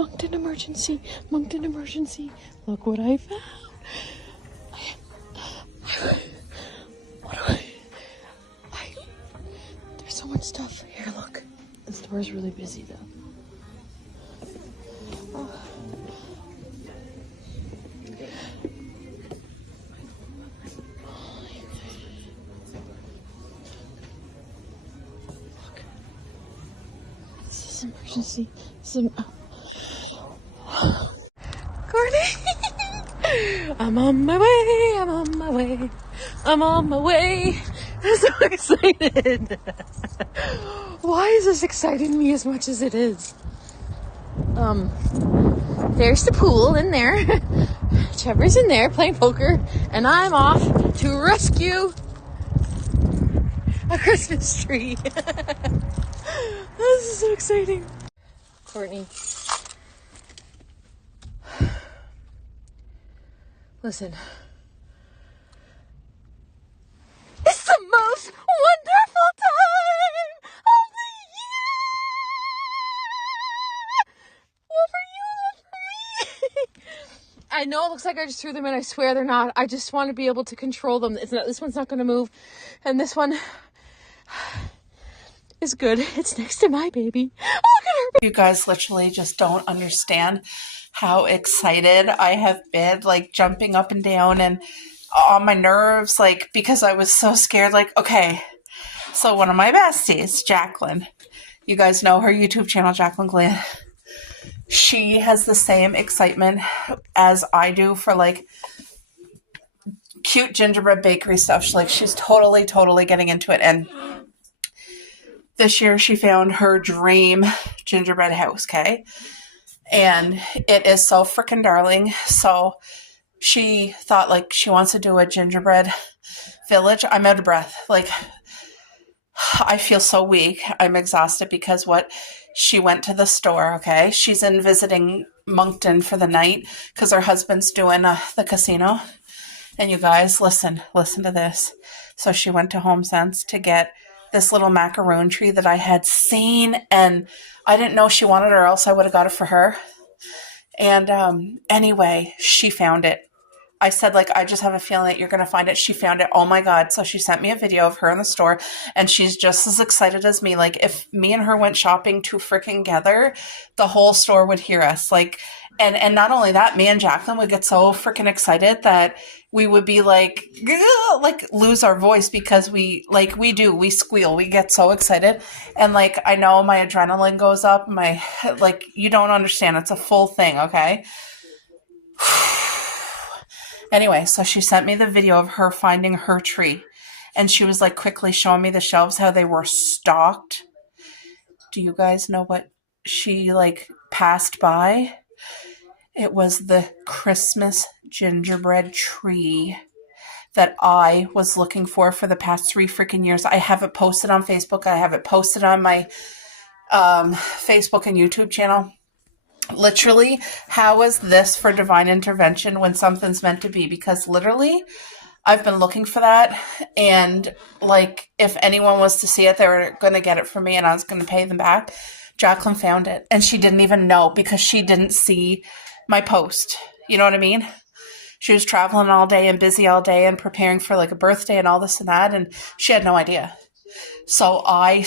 Moncton emergency. Moncton emergency. Look what I found. There's so much stuff. Here, look. The store's really busy, though. Oh. Look. This is emergency. Courtney! I'm on my way. I'm on my way. I'm on my way. I'm so excited. Why is this exciting me as much as it is? There's the pool in there. Trevor's in there playing poker, and I'm off to rescue a Christmas tree. This is so exciting. Courtney. Listen. It's the most wonderful time of the year! Well, for you and for me. I know it looks like I just threw them in. I swear they're not. I just want to be able to control them. This one's not going to move. And this one is good. It's next to my baby. Oh, look at her. You guys literally just don't understand how excited I have been, like jumping up and down and on my nerves, like because I was so scared. Like, okay, so one of my besties, Jacqueline, you guys know her YouTube channel, Jacqueline Glenn. She has the same excitement as I do for like cute gingerbread bakery stuff. She's totally getting into it. And this year she found her dream gingerbread house, okay? And it is so freaking darling. So she thought like she wants to do a gingerbread village. I'm out of breath. Like, I feel so weak. I'm exhausted because she went to the store, okay? She's in visiting Moncton for the night because her husband's doing the casino. And you guys, listen to this. So she went to HomeSense to get this little macaroon tree that I had seen, and I didn't know she wanted it, or else I would have got it for her. And anyway, she found it. I said, like, I just have a feeling that you're going to find it. She found it. Oh my God. So she sent me a video of her in the store, and she's just as excited as me. Like, if me and her went shopping to freaking together, the whole store would hear us. Like, and not only that, me and Jacqueline would get so freaking excited that we would be like lose our voice because we squeal. We get so excited. And like, I know my adrenaline goes up. You don't understand. It's a full thing. Okay. Anyway, so she sent me the video of her finding her tree, and she was like quickly showing me the shelves, how they were stocked. Do you guys know what she like passed by? It was the Christmas gingerbread tree that I was looking for the past 3 freaking years. I have it posted on Facebook. I have it posted on my Facebook and YouTube channel. Literally, how is this for divine intervention when something's meant to be? Because literally, I've been looking for that. And like, if anyone was to see it, they were going to get it from me and I was going to pay them back. Jacqueline found it, and she didn't even know because she didn't see my post. You know what I mean? She was traveling all day and busy all day and preparing for like a birthday and all this and that. And she had no idea. So I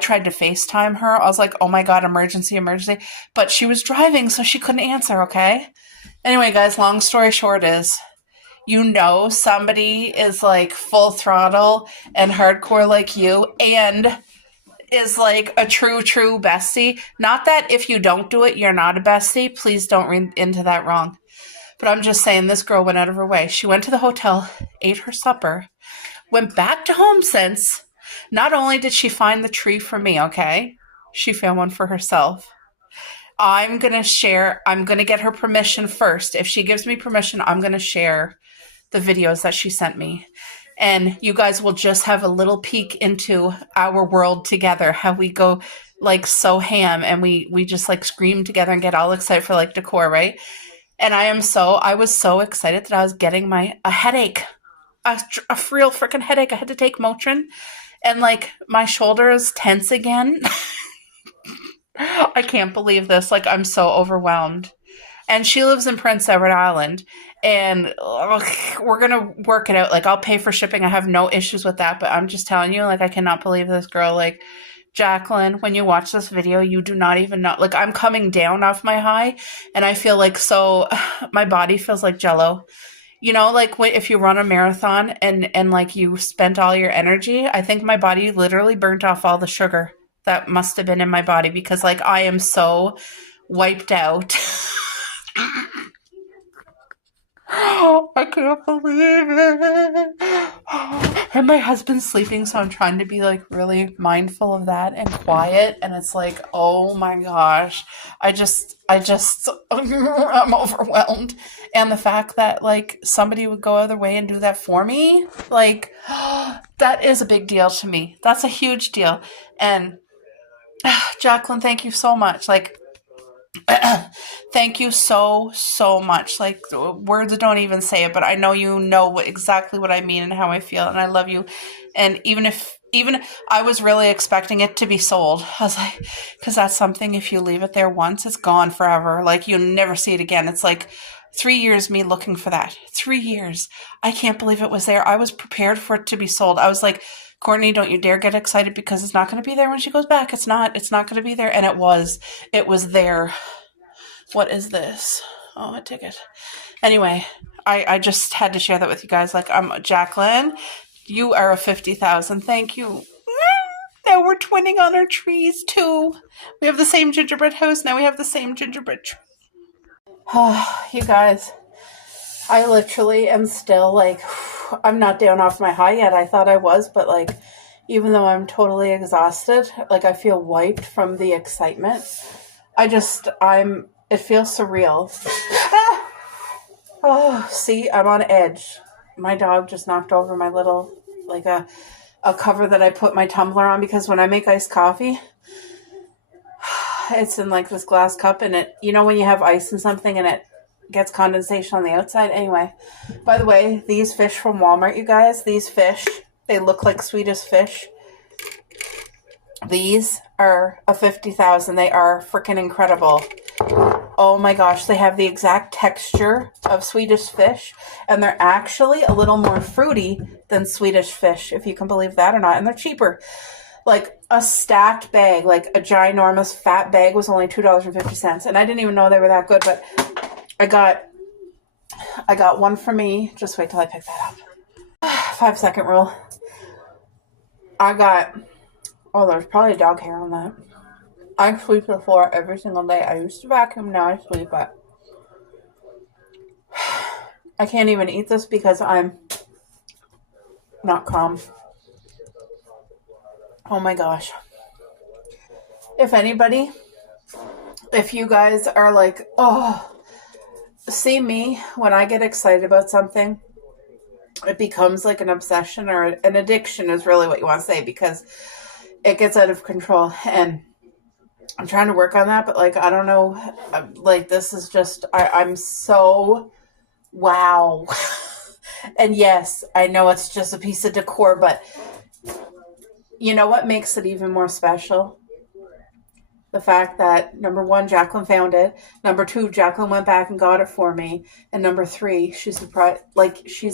tried to FaceTime her. I was like, oh my God, emergency. But she was driving, so she couldn't answer, okay? Anyway, guys, long story short is, somebody is like full throttle and hardcore like you and is like a true bestie. Not that if you don't do it, you're not a bestie. Please don't read into that wrong. But I'm just saying, this girl went out of her way. She went to the hotel, ate her supper, went back to HomeSense. Not only did she find the tree for me, okay? She found one for herself. I'm going to get her permission first. If she gives me permission, I'm going to share the videos that she sent me. And you guys will just have a little peek into our world together, how we go like so ham and we just like scream together and get all excited for like decor, right? And I was so excited that I was getting a headache, a real freaking headache. I had to take Motrin, and like my shoulder is tense again. I I can't believe this. Like, I'm so overwhelmed. And she lives in Prince Edward Island. And we're going to work it out. Like, I'll pay for shipping. I have no issues with that. But I'm just telling you, like, I cannot believe this girl. Like, Jacqueline, when you watch this video, you do not even know. Like, I'm coming down off my high. And I feel like my body feels like Jell-O. You know, like if you run a marathon and like you spent all your energy, I think my body literally burnt off all the sugar that must have been in my body because like I am so wiped out. I can't believe it. And my husband's sleeping, so I'm trying to be like really mindful of that and quiet. And it's like, oh my gosh, I'm overwhelmed. And the fact that like somebody would go other way and do that for me, like that is a big deal to me. That's a huge deal. And Jacqueline, thank you so much. Like, thank you so much. Like words don't even say it, but I know you know exactly what I mean and how I feel, and I love you. And even I was really expecting it to be sold. I was like, because that's something, if you leave it there once, it's gone forever. Like you never see it again. It's like 3 years me looking for that. 3 years. I can't believe it was there. I was prepared for it to be sold. I was like, Courtney, don't you dare get excited because it's not going to be there when she goes back. It's not going to be there. And it was there. What is this? Oh, a ticket. Anyway, I just had to share that with you guys. Like, Jacqueline, you are a 50,000. Thank you. Now we're twinning on our trees too. We have the same gingerbread house. Now we have the same gingerbread tree. Oh, you guys, I literally am still like, I'm not down off my high yet. I thought I was, but like, even though I'm totally exhausted, like I feel wiped from the excitement. It feels surreal. Oh, see, I'm on edge. My dog just knocked over my little, like a cover that I put my tumbler on because when I make iced coffee, it's in like this glass cup and it, you know, when you have ice in something and it gets condensation on the outside. Anyway, by the way, these fish from Walmart, you guys, these fish, they look like Swedish fish. These are a 50,000. They are freaking incredible. Oh my gosh, they have the exact texture of Swedish fish, and they're actually a little more fruity than Swedish fish, if you can believe that or not, and they're cheaper. Like a stacked bag, like a ginormous fat bag was only $2.50, and I didn't even know they were that good, but I got one for me. Just wait till I pick that up. 5-second rule. There's probably dog hair on that. I sweep the floor every single day. I used to vacuum, now I sweep it. I can't even eat this because I'm not calm. Oh my gosh. If you guys are like, oh, see me, when I get excited about something, it becomes like an obsession or an addiction is really what you want to say because it gets out of control. And I'm trying to work on that, but like, I don't know, like this is just, I'm so, wow. And yes, I know it's just a piece of decor, but you know what makes it even more special? The fact that, number one, Jacqueline found it. Number two, Jacqueline went back and got it for me. And number three, she's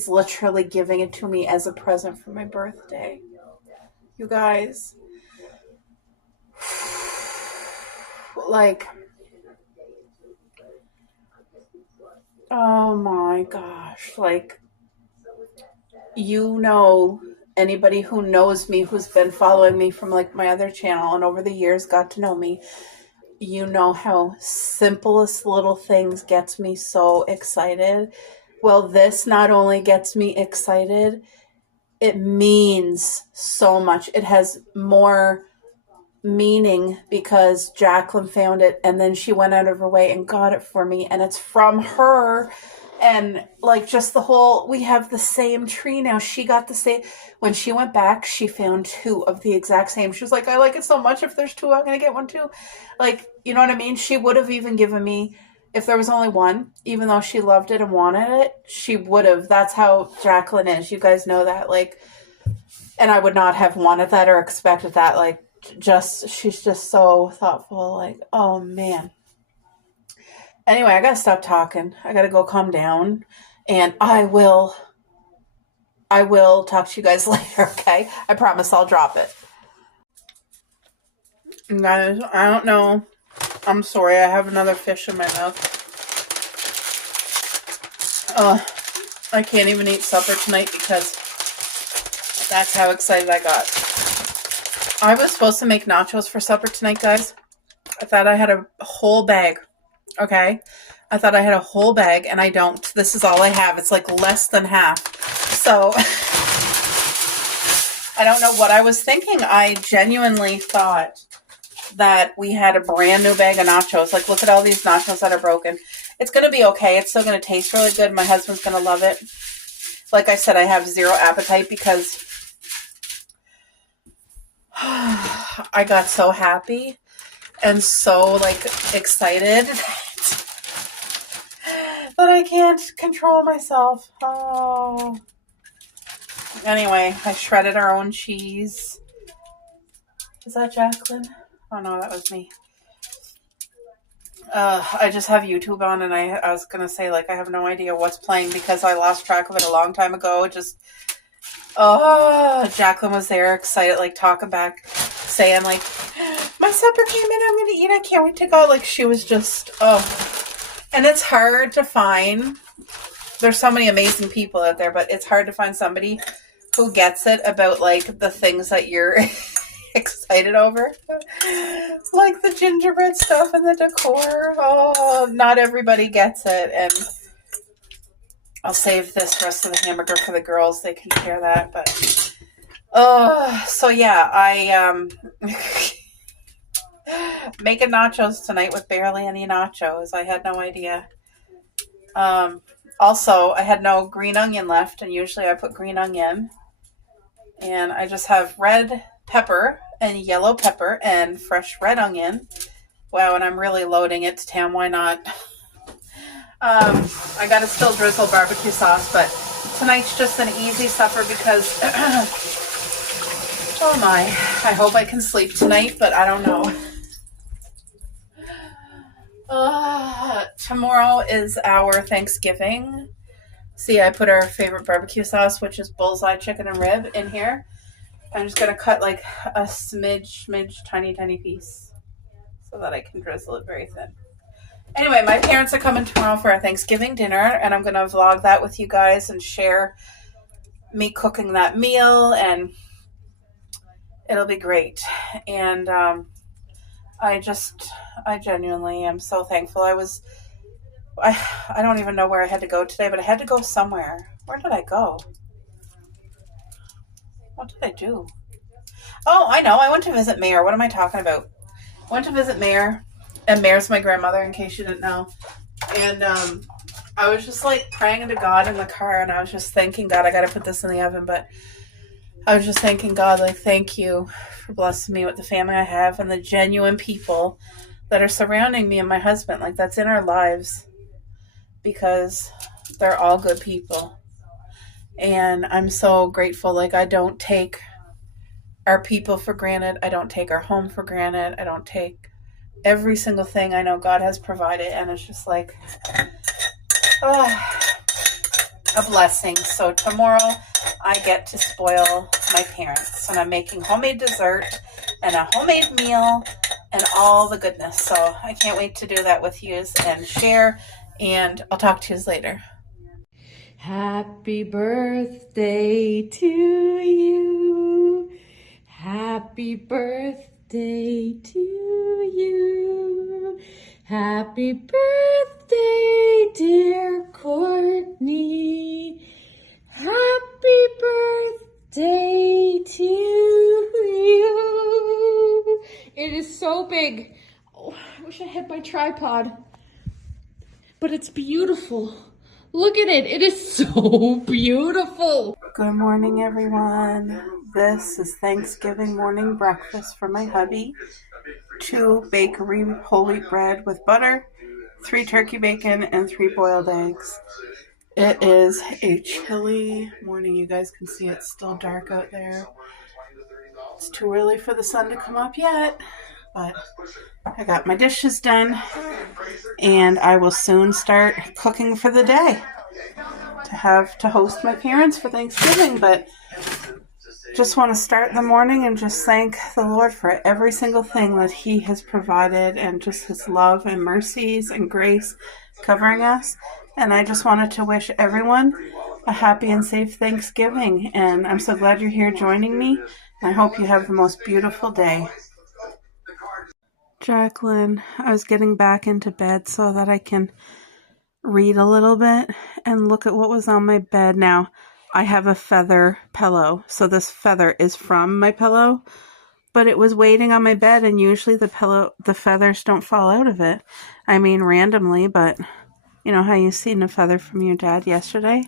literally giving it to me as a present for my birthday. You guys. Like, oh my gosh. Like, you know, anybody who knows me, who's been following me from like my other channel and over the years got to know me, you know how simplest little things gets me so excited. Well, this not only gets me excited, it means so much. It has more meaning because Jacqueline found it and then she went out of her way and got it for me, and it's from her. And like just we have the same tree now. She got the same, when she went back, she found two of the exact same. She was like, I like it so much. If there's two, I'm going to get one too. Like, you know what I mean? She would have even given me, if there was only one, even though she loved it and wanted it, she would have. That's how Jacqueline is. You guys know that. Like, and I would not have wanted that or expected that. Like, she's just so thoughtful. Like, oh man. Anyway, I gotta stop talking. I gotta go calm down, and I will talk to you guys later. Okay, I promise I'll drop it. Guys, I don't know. I'm sorry. I have another fish in my mouth. I can't even eat supper tonight because that's how excited I got. I was supposed to make nachos for supper tonight, guys. I thought I had a whole bag. Okay? I thought I had a whole bag, and I don't. This is all I have. It's like less than half. So, I don't know what I was thinking. I genuinely thought that we had a brand new bag of nachos. Like, look at all these nachos that are broken. It's going to be okay. It's still going to taste really good. My husband's going to love it. Like I said, I have zero appetite because I got so happy and so, like, excited that I can't control myself. Oh. Anyway, I shredded our own cheese. Is that Jacqueline? Oh, no, that was me. I just have YouTube on, and I was going to say, like, I have no idea what's playing because I lost track of it a long time ago. Jacqueline was there, excited, like, talking back, saying, like, my supper came in, I'm going to eat, I can't wait to go. Like, she was just, and it's hard to find. There's so many amazing people out there, but it's hard to find somebody who gets it about, like, the things that you're excited over, like the gingerbread stuff and the decor. Oh, not everybody gets it, and I'll save this rest of the hamburger for the girls. They can share that. But so yeah, I making nachos tonight with barely any nachos. I had no idea. Also, I had no green onion left, and usually I put green onion, and I just have red pepper and yellow pepper and fresh red onion. Wow, and I'm really loading it to town. Why not? I gotta still drizzle barbecue sauce, but tonight's just an easy supper because oh my, I hope I can sleep tonight, but I don't know. Tomorrow is our Thanksgiving. See, I put our favorite barbecue sauce, which is bullseye chicken and rib, in here. I'm just going to cut like a smidge, tiny piece so that I can drizzle it very thin. Anyway, my parents are coming tomorrow for our Thanksgiving dinner, and I'm going to vlog that with you guys and share me cooking that meal, and it'll be great. And I genuinely am so thankful. I don't even know where I had to go today, but I had to go somewhere. Where did I go? What did I do? Oh, I know. I went to visit Mare. What am I talking about? I went to visit Mare, and Mare's my grandmother, in case you didn't know. And I was just like praying to God in the car, and I was just thanking God. I got to put this in the oven, but I was just thanking God, like, thank you for blessing me with the family I have and the genuine people that are surrounding me and my husband. Like, that's in our lives because they're all good people. And I'm so grateful. Like, I don't take our people for granted. I don't take our home for granted. I don't take every single thing I know God has provided. And it's just like a blessing. So tomorrow I get to spoil my parents. And I'm making homemade dessert and a homemade meal and all the goodness. So I can't wait to do that with you and share. And I'll talk to you later. Happy birthday to you. Happy birthday to you. Happy birthday, dear Courtney. Happy birthday to you. It is so big. Oh, I wish I had my tripod. But it's beautiful. Look at it. It is so beautiful. Good morning, everyone. This is Thanksgiving morning breakfast for my hubby. 2 bakery whole wheat bread with butter, 3 turkey bacon, and 3 boiled eggs. It is a chilly morning. You guys can see it's still dark out there. It's too early for the sun to come up yet, but I got my dishes done, and I will soon start cooking for the day to host my parents for Thanksgiving. But just want to start the morning and just thank the Lord for every single thing that He has provided, and just His love and mercies and grace covering us. And I just wanted to wish everyone a happy and safe Thanksgiving. And I'm so glad you're here joining me. I hope you have the most beautiful day. Jacqueline, I was getting back into bed so that I can read a little bit, and look at what was on my bed. Now, I have a feather pillow, so this feather is from my pillow, but it was waiting on my bed, and usually the feathers don't fall out of it. I mean, randomly, but you know how you seen a feather from your dad yesterday?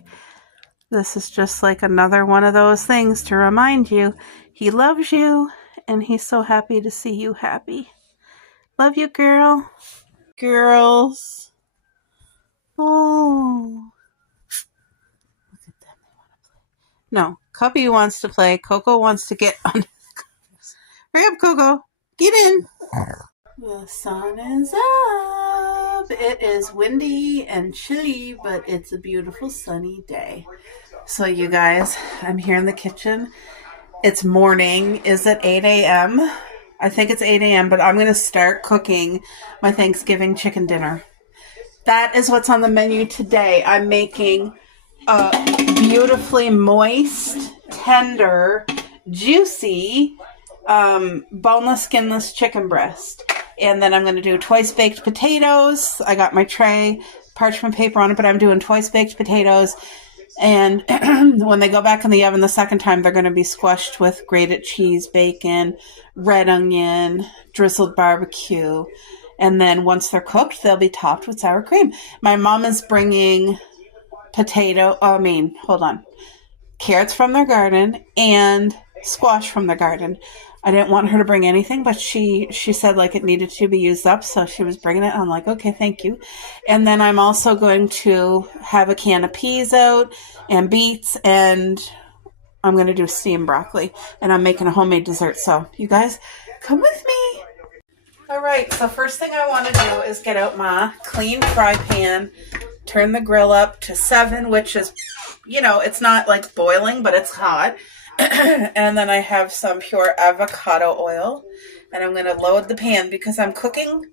This is just like another one of those things to remind you he loves you, and he's so happy to see you happy. Love you, girl. Girls. Oh. Look at them. They want to play. No, Cubby wants to play. Coco wants to get under the covers. Hurry up, Coco. Get in. The sun is up. It is windy and chilly, but it's a beautiful sunny day. So you guys, I'm here in the kitchen. It's morning. Is it 8 a.m.? I think it's 8 a.m., but I'm going to start cooking my Thanksgiving chicken dinner. That is what's on the menu today. I'm making a beautifully moist, tender, juicy, boneless, skinless chicken breast. And then I'm going to do twice baked potatoes. I got my tray, parchment paper on it, but I'm doing twice baked potatoes. And when they go back in the oven the second time, they're going to be squashed with grated cheese, bacon, red onion, drizzled barbecue. And then once they're cooked, they'll be topped with sour cream. My mom is bringing carrots from their garden and squash from their garden. I didn't want her to bring anything, but she said like it needed to be used up, so she was bringing it. I'm like, okay, thank you. And then I'm also going to have a can of peas out and beets, and I'm going to do steamed broccoli, and I'm making a homemade dessert. So you guys, come with me. All right, so first thing I want to do is get out my clean fry pan, turn the grill up to 7, which is, it's not like boiling, but it's hot. And then I have some pure avocado oil, and I'm going to load the pan because I'm cooking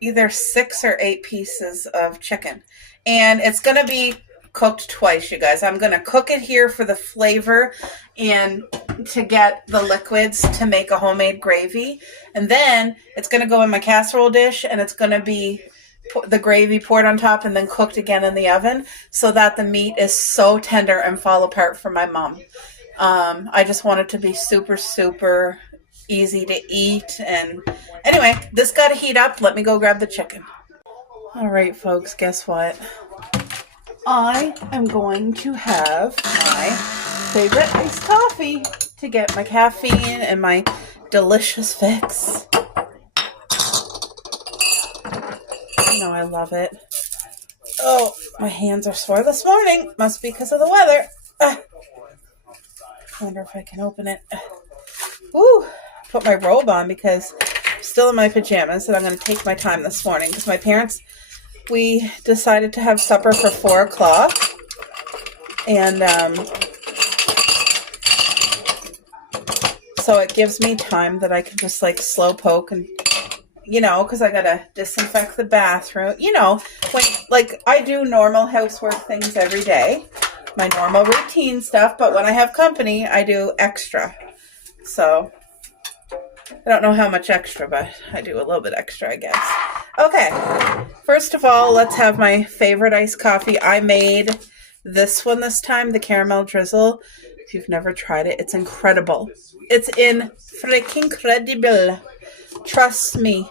either 6 or 8 pieces of chicken, and it's going to be cooked twice, you guys. I'm going to cook it here for the flavor and to get the liquids to make a homemade gravy, and then it's going to go in my casserole dish, and it's going to be the gravy poured on top and then cooked again in the oven so that the meat is so tender and fall apart for my mom. I just want it to be super, super easy to eat. And anyway, this got to heat up. Let me go grab the chicken. All right, folks, guess what? I am going to have my favorite iced coffee to get my caffeine and my delicious fix. I love it. Oh, my hands are sore this morning. Must be because of the weather. I wonder if I can open it. Ooh, put my robe on because I'm still in my pajamas, and I'm going to take my time this morning because my parents, we decided to have supper for 4 o'clock, and so it gives me time that I can just like slow poke and, because I got to disinfect the bathroom, when like I do normal housework things every day. My normal routine stuff, but when I have company, I do extra. So, I don't know how much extra, but I do a little bit extra, I guess. Okay, first of all, let's have my favorite iced coffee. I made this one this time, the caramel drizzle. If you've never tried it, it's incredible. It's freaking incredible. Trust me.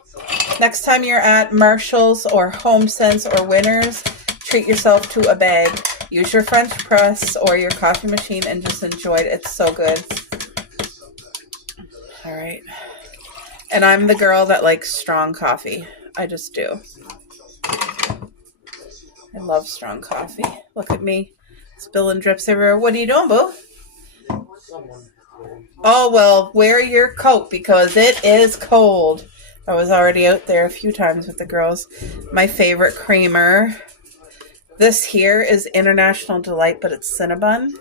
Next time you're at Marshall's or HomeSense or Winners, treat yourself to a bag. Use your French press or your coffee machine and just enjoy it. It's so good. All right. And I'm the girl that likes strong coffee. I just do. I love strong coffee. Look at me. Spilling drips everywhere. What are you doing, boo? Oh, well, wear your coat because it is cold. I was already out there a few times with the girls. My favorite creamer. This here is International Delight, but it's Cinnabon.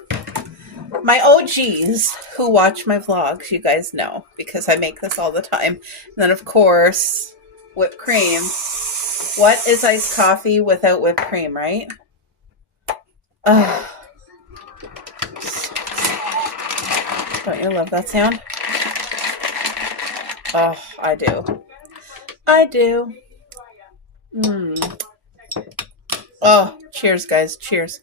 My OGs who watch my vlogs, you guys know, because I make this all the time. And then, of course, whipped cream. What is iced coffee without whipped cream, right? Ugh. Don't you love that sound? Oh, I do. I do. Oh, cheers, guys. Cheers.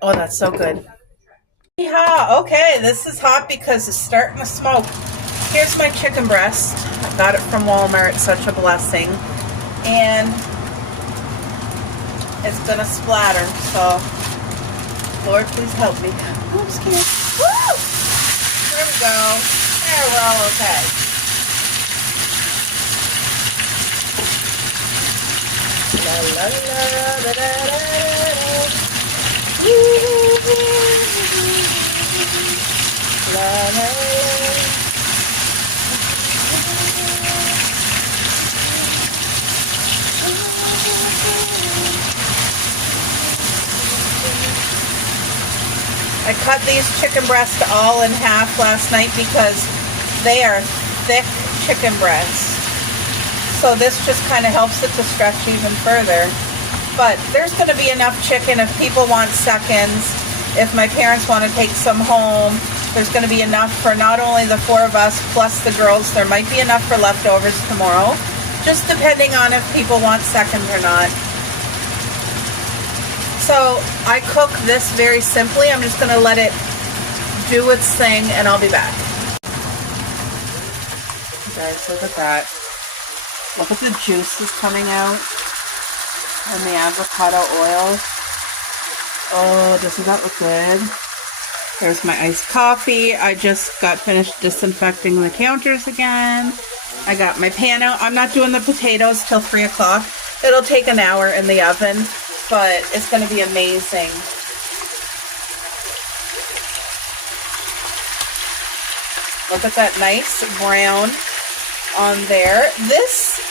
Oh, that's so good. Yeah, okay, this is hot because it's starting to smoke. Here's my chicken breast. I got it from Walmart. Such a blessing. And it's going to splatter, so Lord, please help me. Oh, I'm scared. Woo! There we go. There, we're all okay. La, la, la, da, da, da, da. La, la, la. I cut these chicken breasts all in half last night because they are thick chicken breasts. So this just kind of helps it to stretch even further. But there's going to be enough chicken if people want seconds. If my parents want to take some home, there's going to be enough for not only the 4 of us plus the girls. There might be enough for leftovers tomorrow, just depending on if people want seconds or not. So I cook this very simply. I'm just going to let it do its thing and I'll be back. Guys, look at that. Look at the juices coming out and the avocado oil. Oh, doesn't that look good? There's my iced coffee. I just got finished disinfecting the counters again. I got my pan out. I'm not doing the potatoes till 3 o'clock. It'll take an hour in the oven, but it's going to be amazing. Look at that nice brown on there. This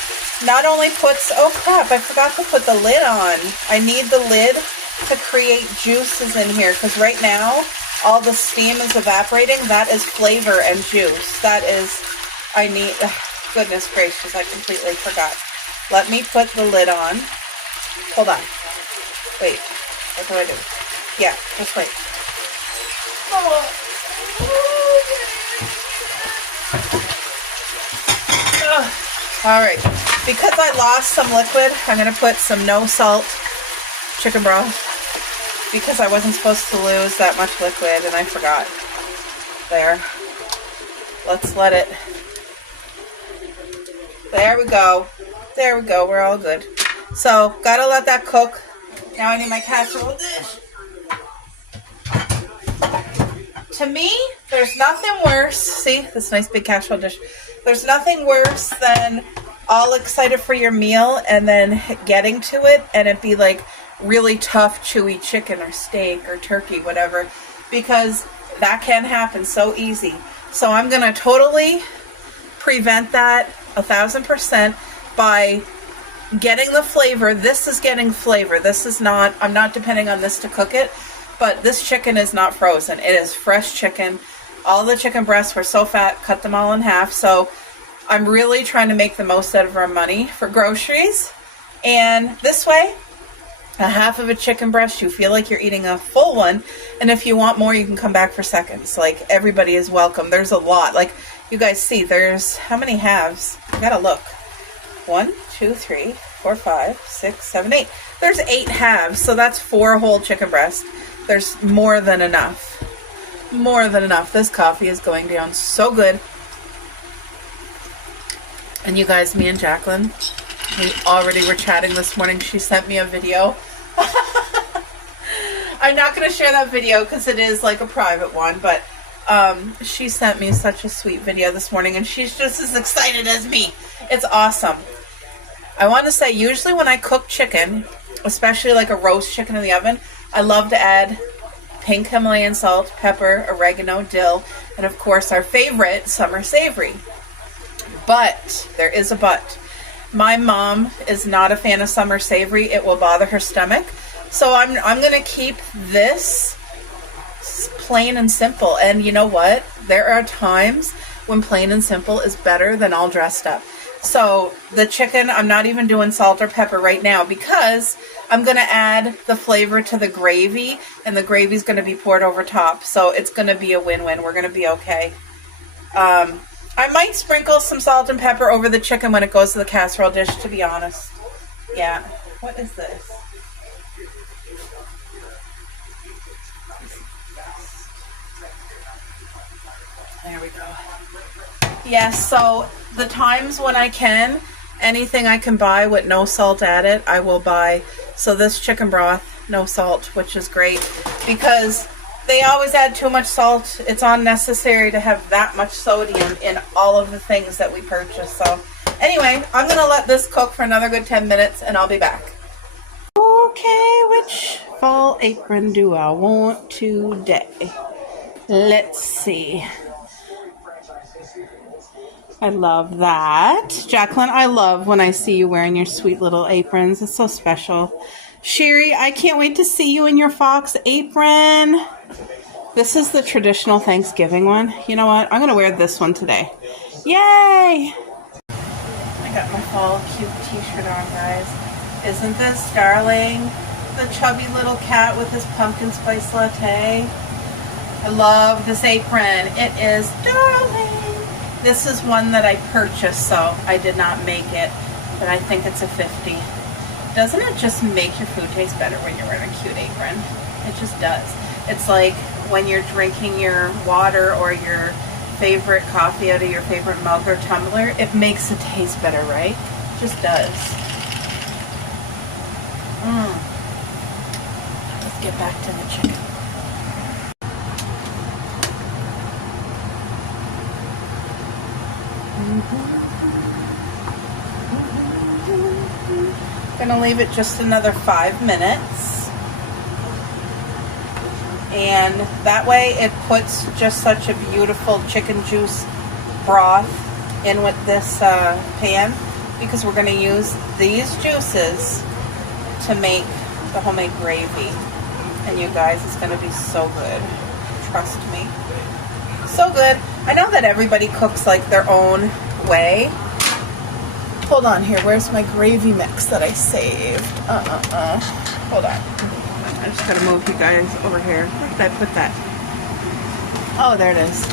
not only puts, oh crap, I forgot to put the lid on. I need the lid to create juices in here because right now all the steam is evaporating. That is flavor and juice. That is, I need, goodness gracious, I completely forgot. Let me put the lid on. Hold on. Wait, what do I do? Yeah, just wait. All right, because I lost some liquid, I'm going to put some no salt chicken broth because I wasn't supposed to lose that much liquid and I forgot. There. Let's let it. There we go. There we go. We're all good. So, gotta let that cook. Now I need my casserole dish. To me, there's nothing worse. See, this nice big casserole dish. There's nothing worse than all excited for your meal and then getting to it and it be like really tough, chewy chicken or steak or turkey, whatever, because that can happen so easy. So I'm going to totally prevent that 1,000% by getting the flavor. This is getting flavor. This is not, I'm not depending on this to cook it, but this chicken is not frozen. It is fresh chicken. All the chicken breasts were so fat, cut them all in half. So I'm really trying to make the most out of our money for groceries. And this way, a half of a chicken breast, you feel like you're eating a full one. And if you want more, you can come back for seconds. Like, everybody is welcome. There's a lot. Like, you guys see, there's, how many halves? You gotta look. 1, 2, 3, 4, 5, 6, 7, 8. There's 8 halves, so that's 4 whole chicken breasts. There's more than enough. More than enough. This coffee is going down so good. And you guys, me and Jacqueline, we already were chatting this morning. She sent me a video. I'm not going to share that video because it is like a private one, but she sent me such a sweet video this morning and she's just as excited as me. It's awesome. I want to say, usually when I cook chicken, especially like a roast chicken in the oven, I love to add pink Himalayan salt, pepper, oregano, dill, and of course our favorite, summer savory. But, there is a but. My mom is not a fan of summer savory. It will bother her stomach. So I'm going to keep this plain and simple. And you know what? There are times when plain and simple is better than all dressed up. So the chicken, I'm not even doing salt or pepper right now because I'm going to add the flavor to the gravy, and the gravy is going to be poured over top. So it's going to be a win-win. We're going to be okay. I might sprinkle some salt and pepper over the chicken when it goes to the casserole dish, to be honest. Yeah. What is this? There we go. Yes, so the times when I can, anything I can buy with no salt added, I will buy. So this chicken broth, no salt, which is great because they always add too much salt. It's unnecessary to have that much sodium in all of the things that we purchase. So anyway, I'm going to let this cook for another good 10 minutes and I'll be back. Okay, which fall apron do I want today? Let's see. I love that. Jacqueline, I love when I see you wearing your sweet little aprons. It's so special. Sherry, I can't wait to see you in your fox apron. This is the traditional Thanksgiving one. You know what? I'm going to wear this one today. Yay! I got my fall cute t-shirt on, guys. Isn't this darling? The chubby little cat with his pumpkin spice latte. I love this apron. It is darling. This is one that I purchased, so I did not make it, but I think it's a 50. Doesn't it just make your food taste better when you're wearing a cute apron? It just does. It's like when you're drinking your water or your favorite coffee out of your favorite mug or tumbler, it makes it taste better, right? It just does. Let's get back to the chicken. Gonna leave it just another 5 minutes, and that way it puts just such a beautiful chicken juice broth in with this pan, because we're going to use these juices to make the homemade gravy. And you guys, it's going to be so good, trust me, so good. I know that everybody cooks like their own way. Hold on here. Where's my gravy mix that I saved? Hold on. I just gotta move you guys over here. Where did I put that? Oh, there it is.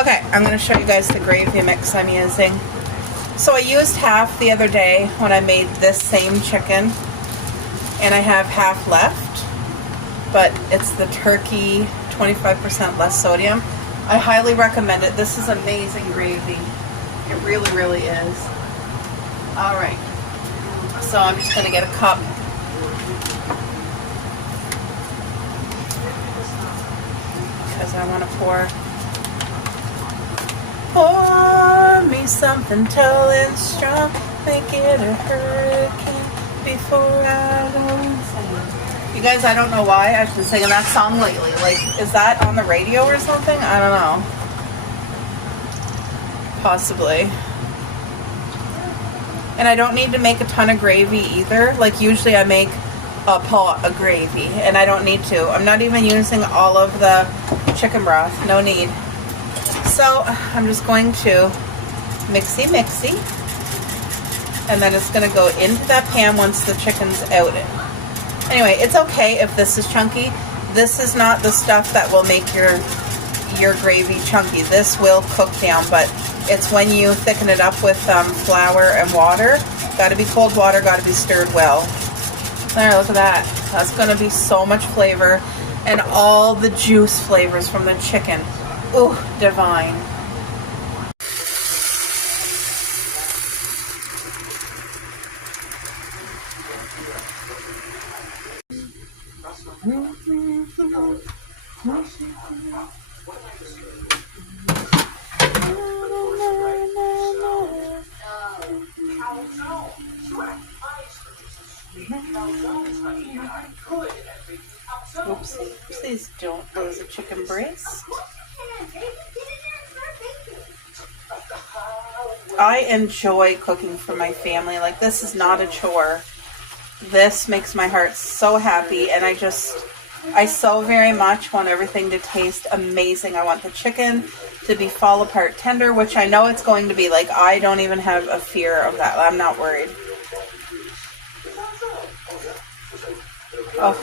Okay, I'm gonna show you guys the gravy mix I'm using. So I used half the other day when I made this same chicken, and I have half left, but it's the turkey, 25% less sodium. I highly recommend it. This is amazing gravy. It really, really is. All right, so I'm just going to get a cup. Because I want to pour me something tall and strong, make it a hurricane before I go insane. You guys, I don't know why I've been singing that song lately. Like, is that on the radio or something? I don't know. Possibly. And I don't need to make a ton of gravy either. Like usually I make a pot of gravy and I don't need to. I'm not even using all of the chicken broth. No need. So I'm just going to mixy. And then it's going to go into that pan once the chicken's out. Anyway, it's okay if this is chunky. This is not the stuff that will make your gravy chunky. This will cook down, but it's when you thicken it up with flour and water. Got to be cold water, got to be stirred well. There, look at that. That's going to be so much flavor, and all the juice flavors from the chicken. Ooh, divine. Oopsie. Please don't lose a chicken breast. I enjoy cooking for my family. Like, this is not a chore. This makes my heart so happy, and I so very much want everything to taste amazing. I want the chicken to be fall apart tender, which I know it's going to be. Like, I don't even have a fear of that. I'm not worried. Oh,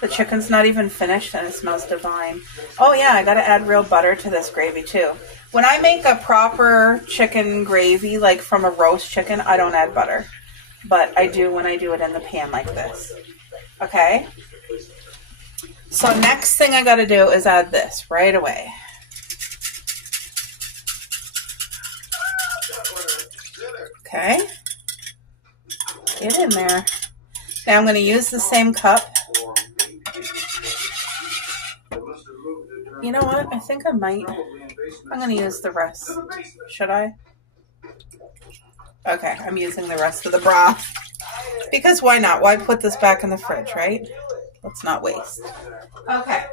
the chicken's not even finished and it smells divine. Oh yeah, I gotta add real butter to this gravy too. When I make a proper chicken gravy, like from a roast chicken, I don't add butter. But I do when I do it in the pan like this. Okay? So next thing I gotta do is add this right away. Okay? Get in there. Now I'm going to use the same cup. You know what? I think I might. I'm going to use the rest. Should I? Okay, I'm using the rest of the broth. Because why not? Why put this back in the fridge, right? Let's not waste. Okay.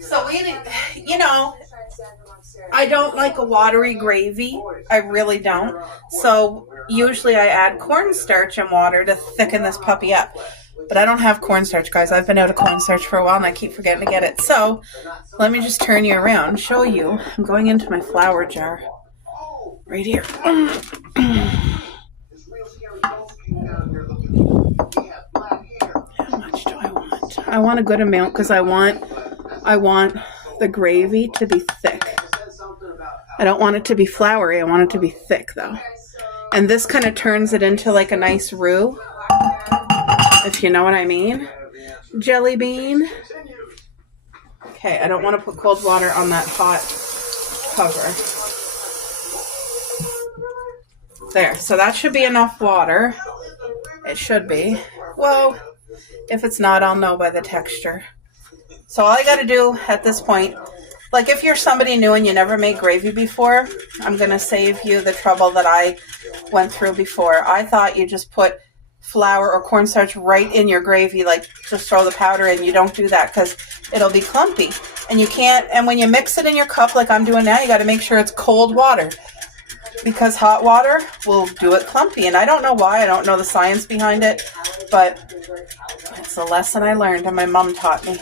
So I don't like a watery gravy. I really don't. So usually I add cornstarch and water to thicken this puppy up. But I don't have cornstarch, guys. I've been out of cornstarch for a while and I keep forgetting to get it. So let me just turn you around, show you. I'm going into my flour jar. Right here. How much do I want? I want a good amount because I want the gravy to be thick. I don't want it to be floury. I want it to be thick though. And this kind of turns it into like a nice roux, if you know what I mean. Jelly bean. Okay, I don't want to put cold water on that hot cover. There, so that should be enough water. It should be. Well, if it's not, I'll know by the texture. So all I got to do at this point, like if you're somebody new and you never made gravy before, I'm going to save you the trouble that I went through before. I thought you just put flour or cornstarch right in your gravy, like just throw the powder in. You don't do that because it'll be clumpy. And you can't, and when you mix it in your cup like I'm doing now, you got to make sure it's cold water. Because hot water will do it clumpy. And I don't know why. I don't know the science behind it. But it's a lesson I learned and my mom taught me.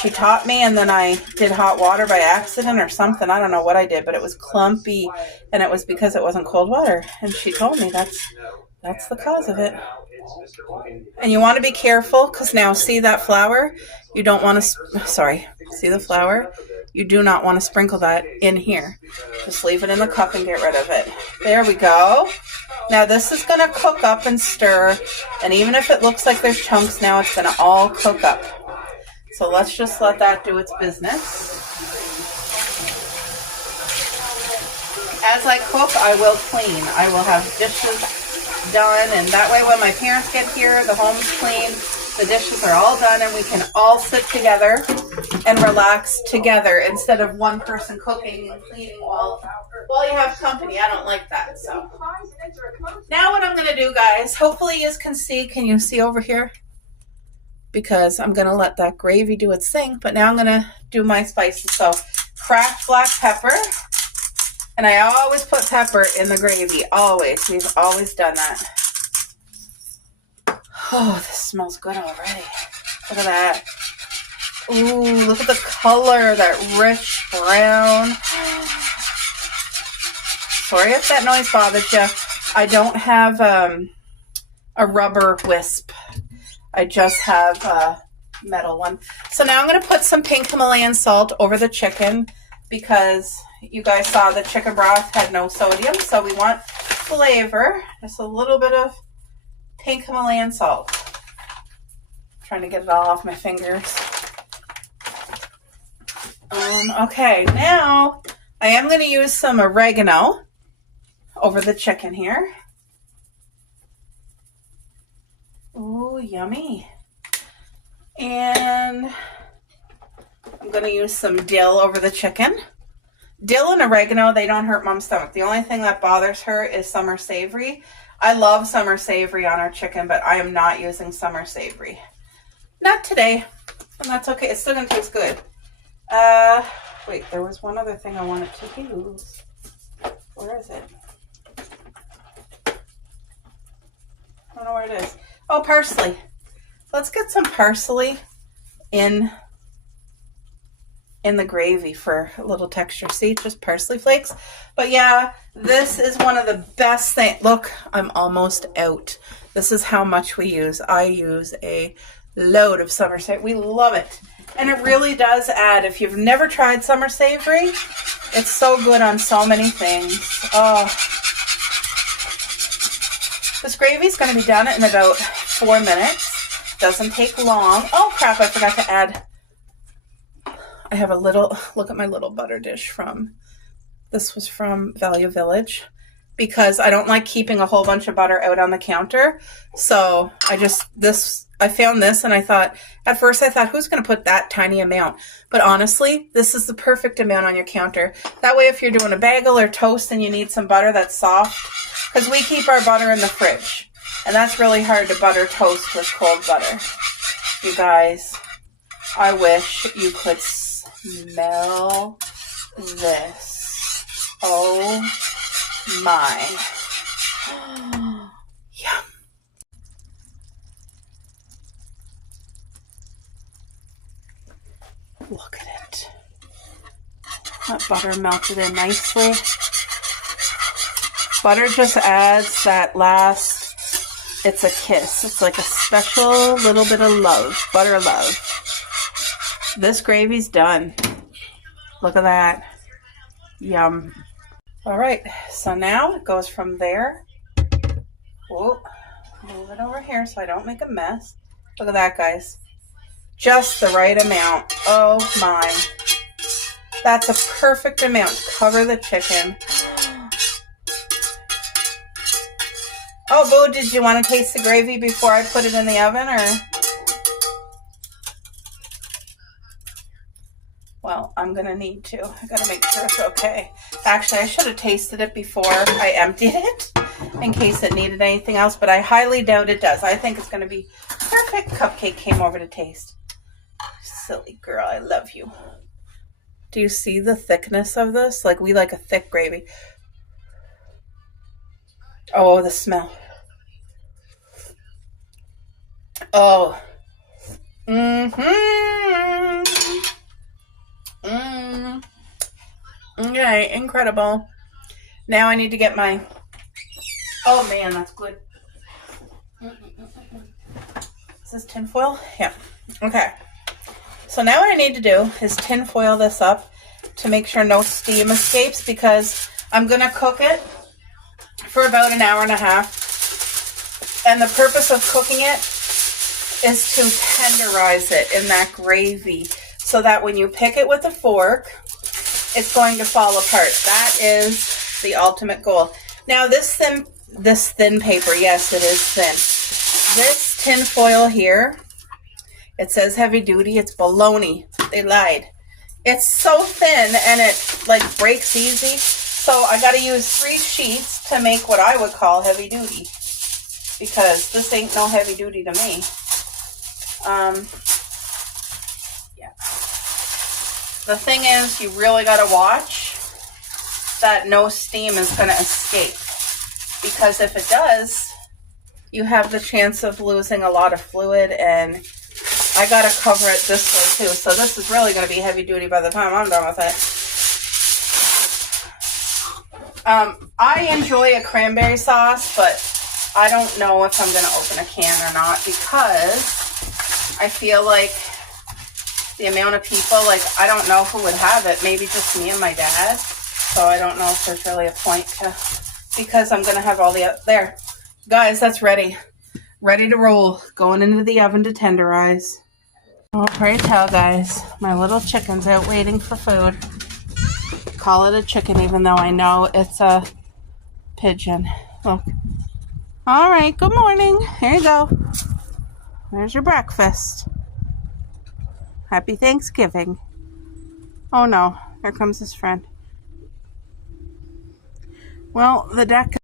She taught me and then I did hot water by accident or something. I don't know what I did, but it was clumpy. And it was because it wasn't cold water. And she told me that's the cause of it. And you want to be careful because now see that flour? You don't want to, see the flour? You do not want to sprinkle that in here. Just leave it in the cup and get rid of it. There we go. Now this is going to cook up and stir. And even if it looks like there's chunks now, it's going to all cook up. So let's just let that do its business. As I cook, I will clean. I will have dishes done. And that way when my parents get here, the home's clean. The dishes are all done and we can all sit together and relax together instead of one person cooking and cleaning while you have company. I don't like that. So now what I'm going to do, guys, hopefully you can you see over here? Because I'm going to let that gravy do its thing. But now I'm going to do my spices. So cracked black pepper. And I always put pepper in the gravy. Always. We've always done that. Oh, this smells good already. Look at that. Ooh, look at the color, that rich brown. Sorry if that noise bothers you. I don't have a rubber whisk. I just have a metal one. So now I'm going to put some pink Himalayan salt over the chicken because you guys saw the chicken broth had no sodium. So we want flavor. Just a little bit of pink Himalayan salt. Trying to get it all off my fingers. Okay, now I am going to use some oregano over the chicken here. Ooh, yummy. And I'm going to use some dill over the chicken. Dill and oregano, they don't hurt Mom's stomach. The only thing that bothers her is some are savory. I love summer savory on our chicken, but I am not using summer savory. Not today. And that's okay. It's still going to taste good. Wait, there was one other thing I wanted to use. Where is it? I don't know where it is. Oh, parsley. Let's get some parsley in the gravy for a little texture. See, just parsley flakes. But yeah, this is one of the best things. Look, I'm almost out. This is how much we use. I use a load of summer savory. We love it. And it really does add, if you've never tried summer savory, it's so good on so many things. Oh. This gravy is going to be done in about 4 minutes. Doesn't take long. Oh crap, I forgot to add. I have a little, look at my little butter dish this was from Value Village, because I don't like keeping a whole bunch of butter out on the counter. So I found this and I thought, at first I thought, who's going to put that tiny amount? But honestly, this is the perfect amount on your counter. That way, if you're doing a bagel or toast and you need some butter that's soft, because we keep our butter in the fridge. And that's really hard to butter toast with cold butter. You guys, I wish you could smell this. Oh my. Yum. Look at it. That butter melted in nicely. Butter just adds that last, it's a kiss. It's like a special little bit of love, butter love. This gravy's done. Look at that. Yum. All right, so now it goes from there. Whoa, move it over here so I don't make a mess. Look at that, guys. Just the right amount. Oh my. That's a perfect amount to cover the chicken. Oh, Boo, did you want to taste the gravy before I put it in the oven, or? Well, I'm going to need to. I got to make sure it's okay. Actually, I should have tasted it before I emptied it in case it needed anything else, but I highly doubt it does. I think it's going to be perfect. Cupcake came over to taste. Silly girl, I love you. Do you see the thickness of this? Like, we like a thick gravy. Oh, the smell. Oh. Okay, incredible. Now I need to get my... Oh man, that's good. Is this tin foil? Yeah. Okay. So now what I need to do is tin foil this up to make sure no steam escapes, because I'm going to cook it for about an hour and a half. And the purpose of cooking it is to tenderize it in that gravy so that when you pick it with a fork, it's going to fall apart. That is the ultimate goal. Now this thin paper, yes, it is thin. This tin foil here, it says heavy duty. It's baloney. They lied. It's so thin and it like breaks easy. So I got to use 3 sheets to make what I would call heavy duty, because this ain't no heavy duty to me. Yeah. The thing is, you really got to watch that no steam is going to escape, because if it does, you have the chance of losing a lot of fluid, and I got to cover it this way too. So this is really going to be heavy duty by the time I'm done with it. I enjoy a cranberry sauce, but I don't know if I'm going to open a can or not, because I feel like the amount of people, like, I don't know who would have it. Maybe just me and my dad. So I don't know if there's really a point to, because I'm going to have all the, there. Guys, that's ready. Ready to roll. Going into the oven to tenderize. Oh, pray tell, guys. My little chicken's out waiting for food. Call it a chicken, even though I know it's a pigeon. Look. All right, good morning. Here you go. There's your breakfast. Happy Thanksgiving. Oh no, here comes his friend. Well, the deck